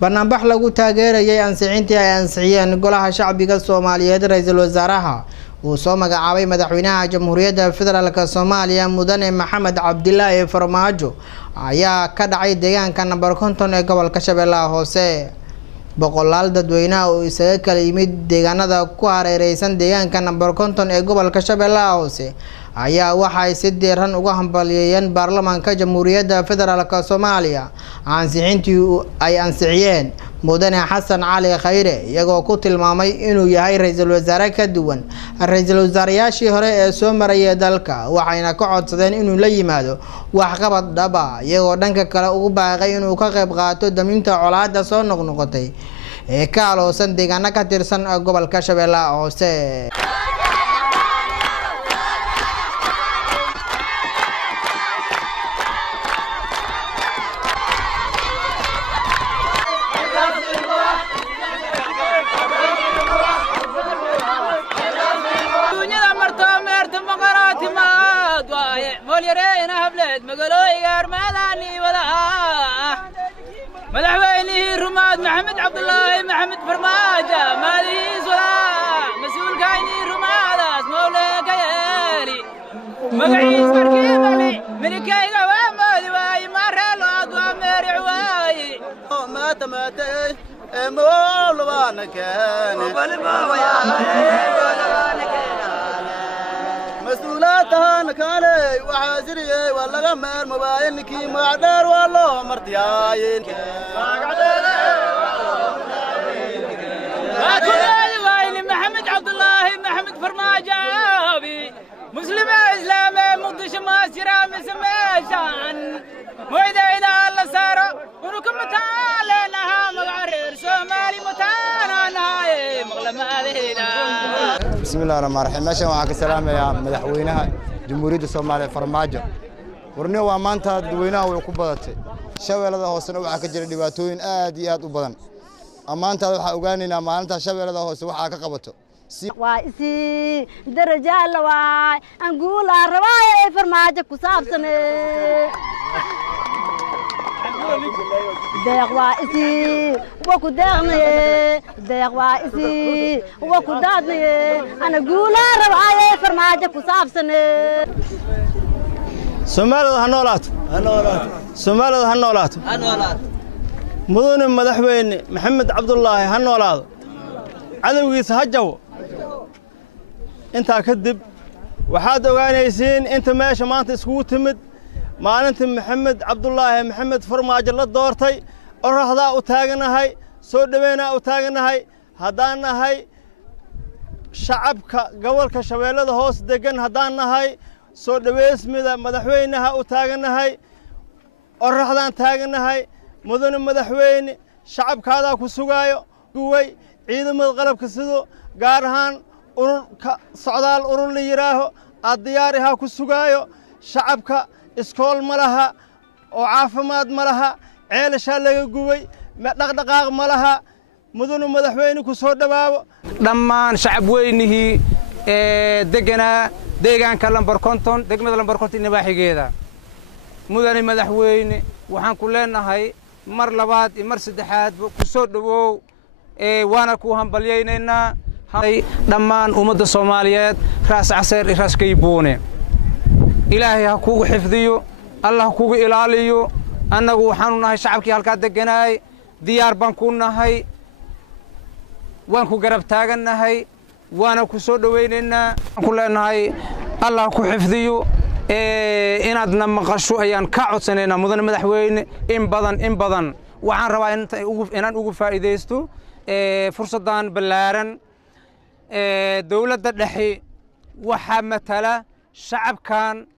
barnaamij lagu taageerayay ansixintii ay ansixiyeen golaha shacbiga Soomaaliyeed ra'iisul wasaaraha uu soo magacaabay madaxweynaha Jamhuuriyadda Federaalka Soomaaliya Mudane Maxamed Cabdilaahi Farmaajo ayaa ka dhacay deegaanka number 50 ee gobolka Shabeellaha Hoose. boqolaal dadweynaha oo isaga kala yimid deegaanada ku hareeraysan deegaanka number 50 ee gobolka Shabeellaha Hoose ayaa waxay si diiran uga hambalyeeyeen baarlamaanka Jamhuuriyadda Federaalka Soomaaliya ansixintii ay ansixiyeen Mudane Xasan Cali Khayre iyagoo ku tilmaamay inuu yahay ra'iisul wasaare ka duwan ra'iisul wasaarayaashii hore ee soo marayay dalka waxayna ka codsadeen inuu la yimaado waxqabad dhab ah iyagoo dhanka kale ugu baaqay inuu ka qayb qaato daminta colaadda soo noqnoqotay ee ka aloosan deegaanada ka tirsan gobolka Shabeellaha Hoose. مدحويني رماد محمد عبد الله محمد فرماجة مالي صلاة مسؤول كايني رماد مولاك يالي مقعيس مركيبني ملكي قوام مالي مرحل أضوى ميري عواي مات مولوانا كان مسؤولاتها نكالي وحاسري ولا غمر موبايلك معدر والله مرتياين محمد عبد الله محمد فرماجة مسلم اسلامي مقدش ما سرام سميشان وإذا الله سارة ونكم متالينها مغرر سومالي متانا مغلم علينا. بسم الله الرحمن الرحيم. ماشي معك السلام يا مدحوينها جمهورية الصومالية فرماجة ورنيو وامانتا دوينها ويقبضتي شاويلada hoosena waxa ka jira dhibaatooyin aad iyo aad u badan amaanta waxa ogaanayna maalinta shabeelada hoose waxa ka qabato waa isi daraja la waa aan guula rabay farmaajo ku saabsan deeq waa isi wa ku deeqnay deeq waa isi wa ku daadnay ana guula rabay farmaajo ku saabsan Soomaalida ha noolaato Soomaalida ha noolaato mudane madaxweyne Maxamed Cabdulaahi ha noolaado cadawgiisa ha jawo inta kadib waxaad ogaanaysiin inta meesha maanta isku timid maalinta Maxamed Cabdulaahi Maxamed Farmaajo la doortay oraxda u taaganahay soo dhaweena u taaganahay hadaan nahay shacabka gobolka Shabeellada Hoose degan hadaan nahay soo dhaweysmida madaxweynaha u taaganahay oraxdan taaganahay mudane madaxweyne shacabkaada ku sugaayo guway ciidamada qalabka sidoo gaar ahaan ururka socdaal urur la yiraaho aad diyaariha ku sugaayo shacabka iskool malaha oo caafimaad malaha ceelasha laga guway dhaqdhaqaaq malaha mudane madaxweyne ku soo dhawaabo dhammaan shacab weynihii deganaa deegaanka lambar 50 degmada lambar 50 nabaaxigeeda mudane madaxweyne waxaan ku leenahay mar labaad iyo mar saddexaad ku soo dhawow waana ku hambalyeynaa dhammaan ummadda Soomaaliyeed raas caseer raas kaybuune ilaahay ha kugu xifdiyo allah kugu ilaaliyo annagu waxaanu nahay shacabkii halka deganaay diyaar baan ku nahay waan ku garab taaganahay waana ku soo dhaweynaynaa ku leenahay allah ku xifdiyo inaadna maqasho ayaan ka codsanaynaa mudane madaxweyne in badan waxaan rabaa inaan ugu faa'iideysto fursadan ballaaran dawladda dhexe waxa matala shacabkan